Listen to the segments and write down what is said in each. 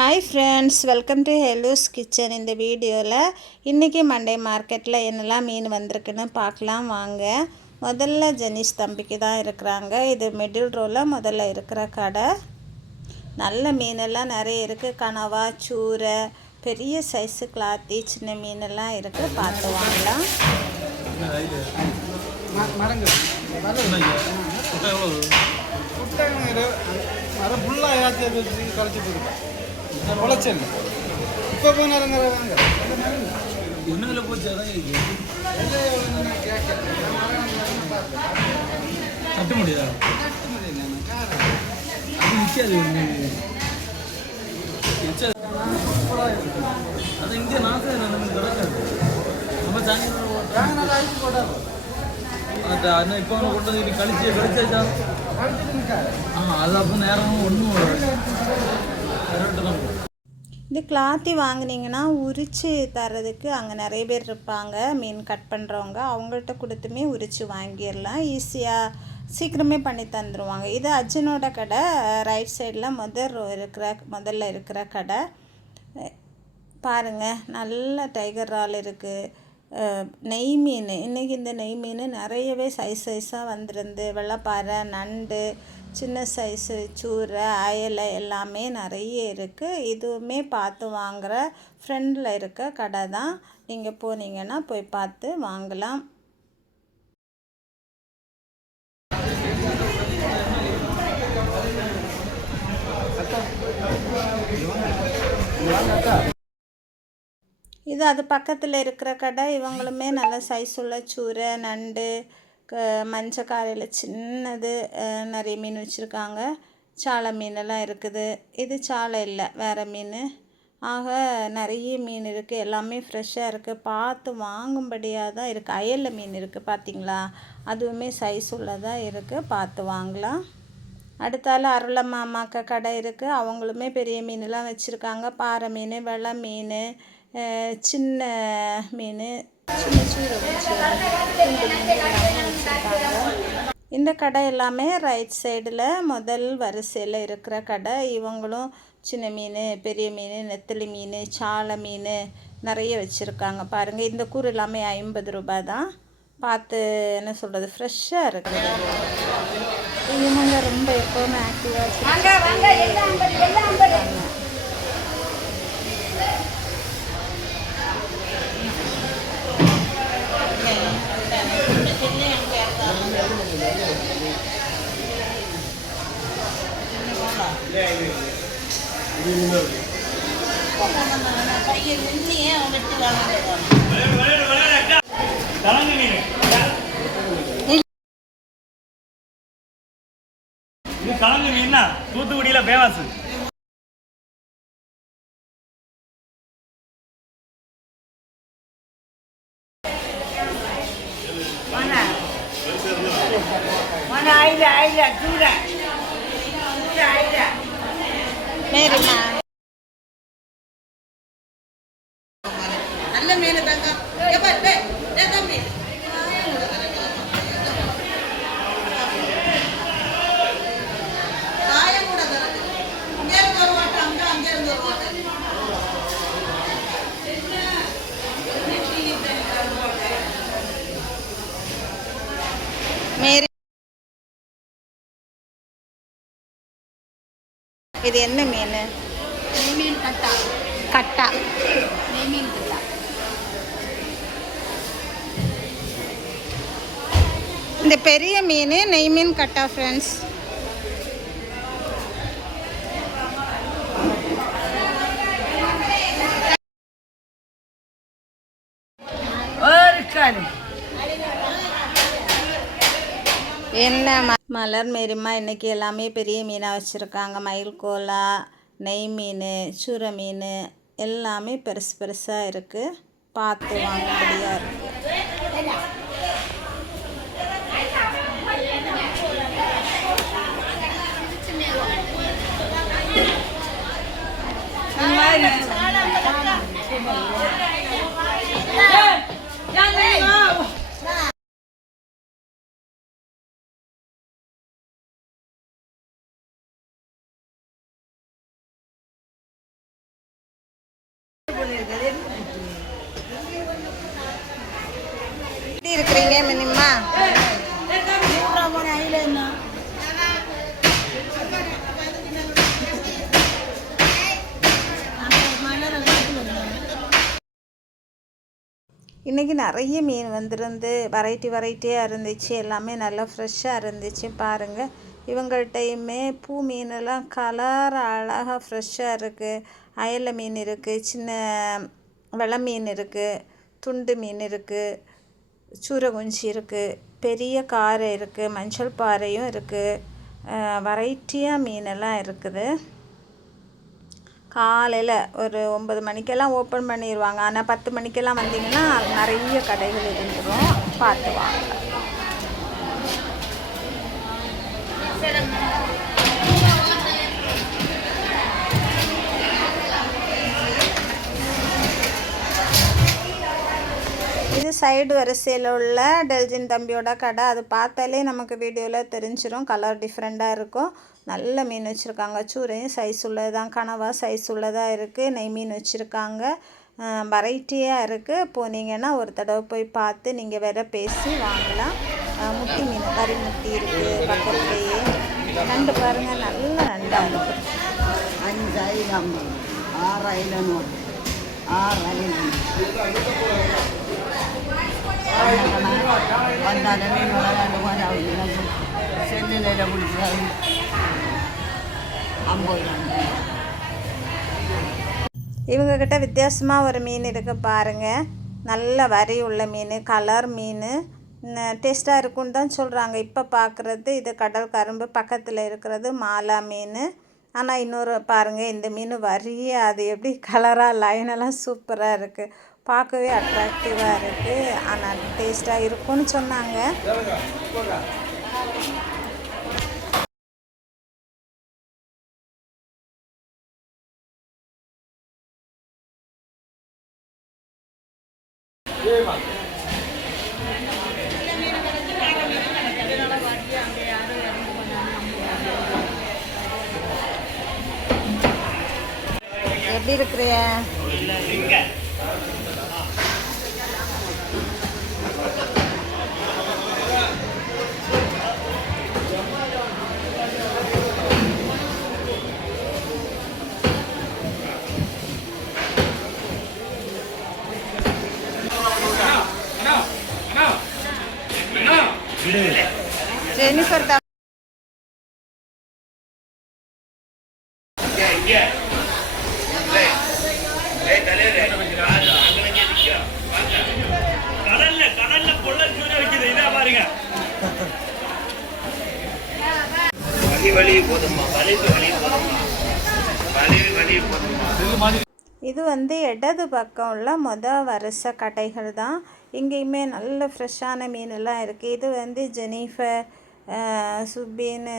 Hi friends, welcome to ஹெலூஸ் kitchen. இந்த வீடியோவில் இன்றைக்கி மண்டே மார்க்கெட்டில் என்னெல்லாம் மீன் வந்திருக்குன்னு பார்க்கலாம் வாங்க. முதல்ல ஜெனிஸ் தம்பிக்கு தான் இருக்கிறாங்க. இது மிடில் ரோவில் முதல்ல இருக்கிற கடை. நல்ல மீனெல்லாம் நிறைய இருக்குது. கனவா, சூரை, பெரிய சைஸு கிளாத்தி, சின்ன மீனெல்லாம் இருக்குது. பார்த்து வாங்கலாம். உழைச்சல் இப்போ போனாருங்கிறாங்க ஒன்றுல போச்சு. அதான் கட்ட முடியாதா? அது நிற்காது. அது இங்கே நாசம் நமக்கு கிடக்காது. நம்ம சாயங்காலம் போட்டால் இப்போ கொண்டு வந்து கழிச்சாச்சா? அது அப்போ நேரமும் ஒன்றும் இது கிளாத்தி வாங்கினீங்கன்னா உரித்து தர்றதுக்கு அங்கே நிறைய பேர் இருப்பாங்க. மீன் கட் பண்ணுறவங்க அவங்கள்ட்ட கொடுத்துமே உரித்து வாங்கிடலாம். ஈஸியாக சீக்கிரமே பண்ணி தந்துடுவாங்க. இது அர்ஜுனோட கடை. ரைட் சைடில் முதல்ல இருக்கிற கடை பாருங்கள். நல்ல டைகர் இறால் இருக்குது. நெய் மீன், இன்றைக்கி இந்த நெய் மீன் நிறையவே சைஸாக வந்துருந்து. வெள்ளைப்பாறை, நண்டு, சின்ன சைஸு சூரை, அயலை எல்லாமே நிறைய இருக்குது. இதுவுமே பார்த்து வாங்குகிற ஃப்ரெண்டில் இருக்க கடை தான். நீங்கள் போனீங்கன்னா போய் பார்த்து வாங்கலாம். இது அது பக்கத்தில் இருக்கிற கடை. இவங்களுமே நல்ல சைஸ் உள்ள சூரை, நண்டு, மஞ்சள் காரையில் சின்னது நிறைய மீன் வச்சுருக்காங்க. சாலை மீனெல்லாம் இருக்குது. இது சாலை இல்லை, வேறு மீன். ஆக நிறைய மீன் இருக்குது. எல்லாமே ஃப்ரெஷ்ஷாக இருக்குது. பார்த்து வாங்கும்படியாக தான் இருக்குது. அயலில் மீன் இருக்குது பார்த்தீங்களா? அதுவுமே சைஸ் உள்ளதாக இருக்குது. பார்த்து வாங்கலாம். அடுத்தால அருளம்மாமாக்க கடை இருக்குது. அவங்களுமே பெரிய மீனெலாம் வச்சுருக்காங்க. பாறை மீன், வெள்ளை மீன், சின்ன மீன், சின்ன சூரை வச்சுருக்காங்க. இந்த கடை எல்லாமே ரைட் சைடில் முதல் வரிசையில் இருக்கிற கடை. இவங்களும் சின்ன மீன், பெரிய மீன், நெத்தலி மீன், சாலை மீன் நிறைய வச்சுருக்காங்க. பாருங்கள், இந்த கூறு எல்லாமே 50 ரூபாய் தான். பார்த்து என்ன சொல்கிறது, ஃப்ரெஷ்ஷாக இருக்குது. இவங்க ரொம்ப எப்போவுமே ஆக்டிவாக வச்சுருக்காங்க. கலந்து மீன்னா தூத்துக்குடியில் ஃபேமஸ். நல்ல மீன் தாங்க. தம்பி காயம் கூட தரது. இங்கேருந்து ஒரு வாட்டம், அங்கேருந்து ஒரு வாட்டம். இது என்ன மீன்? நெய்மீன் கட்டா. கட்டா. நெய்மீன் கட்டா. இந்த பெரிய மீன் நெய் மீன் கட்டா ஃப்ரெண்ட்ஸ். என்ன மலர் மேரிமா இன்றைக்கி எல்லாமே பெரிய மீனாக வச்சுருக்காங்க. மயில் கோலா, நெய் மீன், சூரை மீன் எல்லாமே பெருசாக இருக்குது. பார்த்து வாங்கக்கூடியாக இருக்குது. எப்படி இருக்கிறீங்க மினிமா? இன்றைக்கி நிறைய மீன் வந்திருந்து வெரைட்டியாக இருந்துச்சு. எல்லாமே நல்லா ஃப்ரெஷ்ஷாக இருந்துச்சு. பாருங்கள், இவங்கள்ட்டையுமே பூ மீனெல்லாம் கலர் அழகாக ஃப்ரெஷ்ஷாக இருக்குது. அயலை மீன் இருக்குது, சின்ன வெலை மீன் இருக்குது, துண்டு மீன் இருக்குது, சூரகுஞ்சி இருக்குது, பெரிய காரை இருக்குது, மஞ்சள் பாறையும் இருக்குது. வெரைட்டியாக மீனெல்லாம் இருக்குது. காலையில் ஒரு 9 மணிக்கெல்லாம் ஓப்பன் பண்ணிடுவாங்க. ஆனால் 10 மணிக்கெல்லாம் வந்தீங்கன்னா நிறைய கடைகள் இருந்துடும். பார்த்து வாங்க. இது சைடு வரிசையில் உள்ள டெல்ஜின் தம்பியோட கடை. அது பார்த்தாலே நமக்கு வீடியோவில் தெரிஞ்சிடும். கலர் டிஃப்ரெண்ட்டாக இருக்கும். நல்ல மீன் வச்சுருக்காங்க. சூரையும் சைஸ் உள்ளது தான், கனவா சைஸ் உள்ளதாக இருக்குது. நெய் மீன் வச்சுருக்காங்க. வெரைட்டியாக இருக்குது. போனீங்கன்னா ஒரு தடவை போய் பார்த்து நீங்கள் வேற பேசி வாங்கலாம். முட்டி மீன், கறி முட்டி இருக்குது பக்கத்துலேயே. நண்டு பாருங்கள், நல்ல நண்டாக இருக்குது. 5 ஐலம் 6 ஐலம் 6 ஐலம் வந்தாலே மீன் வளராண்டு போது செல்லில் பிடிச்சாரு 50. இவங்கக்கிட்ட வித்தியாசமாக ஒரு மீன் இருக்குது பாருங்கள். நல்ல வரி உள்ள மீன், கலர் மீன், டேஸ்ட்டாக இருக்குன்னு தான் சொல்கிறாங்க. இப்போ பார்க்குறது இது கடல் கரும்பு, பக்கத்தில் இருக்கிறது மாலா மீன். ஆனால் இன்னொரு பாருங்கள், இந்த மீன் வரிய அது எப்படி கலராக லைனெல்லாம் சூப்பராக இருக்குது. பார்க்கவே அட்ராக்டிவாக இருக்குது. ஆனால் டேஸ்ட்டாக இருக்கும்னு சொன்னாங்க. எப்படி இருக்கிறிய? ஜெனிஃபர் தான் கடல்ல பொள்ள சூரிய வைக்குது. இதா பாருங்க. வலி போதுமா, வலி போதுமா, வலி போதுமா. இது வந்து இடது பக்கம் உள்ள வரிசை கடைகள் தான். இங்கேயுமே நல்ல ஃப்ரெஷ்ஷான மீனெல்லாம் இருக்குது. இது வந்து ஜெனிஃபர், சுபின்னு,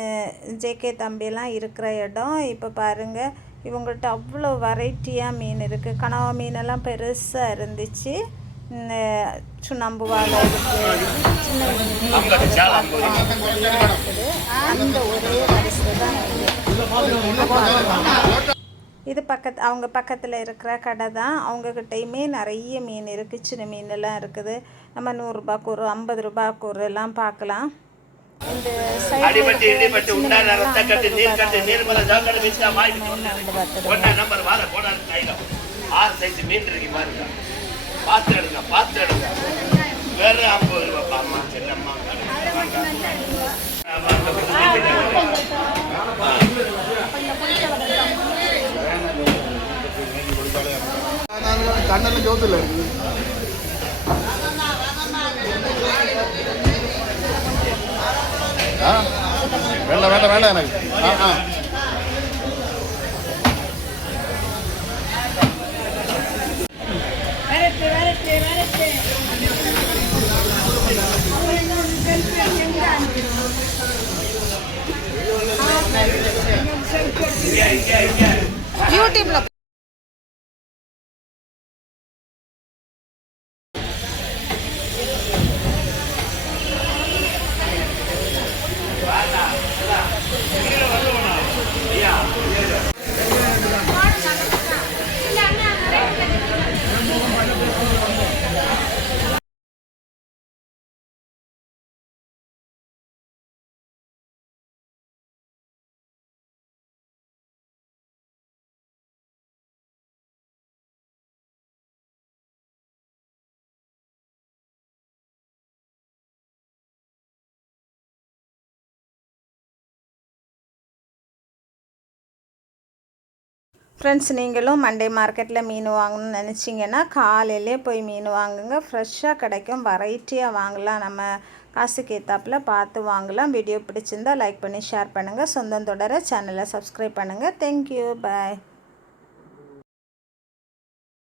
ஜேகே தம்பியெல்லாம் இருக்கிற இடம். இப்போ பாருங்கள், இவங்கள்ட்ட அவ்வளோ வெரைட்டியாக மீன் இருக்குது. கனவா மீனெல்லாம் பெருசாக இருந்துச்சு. சுண்ணாம்பு வாழை இருக்குது, சின்ன மீன் இருக்குது. அந்த ஒரே வரிசை தான் இது. அவங்க பக்கத்தில் இருக்கிற கடை தான். அவங்கக்கிட்டையுமே நிறைய மீன் இருக்குது. சின்ன மீனெல்லாம் இருக்குது. நம்ம 100 ரூபாய்க்கு ஒரு, 50 ரூபாய்க்கு ஒரு எல்லாம் பார்க்கலாம். இந்த சைடு வேற 50 ரூபாய் செல்லம்மா. கண்ணெல்லாம் ஜோத்துல இருக்குது. வேண்டாம் எனக்கு. யூடியூப்ல ஃப்ரெண்ட்ஸ், நீங்களும் மண்டே மார்க்கெட்டில் மீன் வாங்கணும்னு நினச்சிங்கன்னா காலையிலே போய் மீன் வாங்குங்க. ஃப்ரெஷ்ஷாக கிடைக்கும், வெரைட்டியாக வாங்கலாம், நம்ம காசுக்கு ஏற்றாப்புல பார்த்து வாங்கலாம். வீடியோ பிடிச்சிருந்தால் லைக் பண்ணி ஷேர் பண்ணுங்கள். சொந்தம் தொடர சேனலை சப்ஸ்கிரைப் பண்ணுங்கள். தேங்க்யூ, பாய்.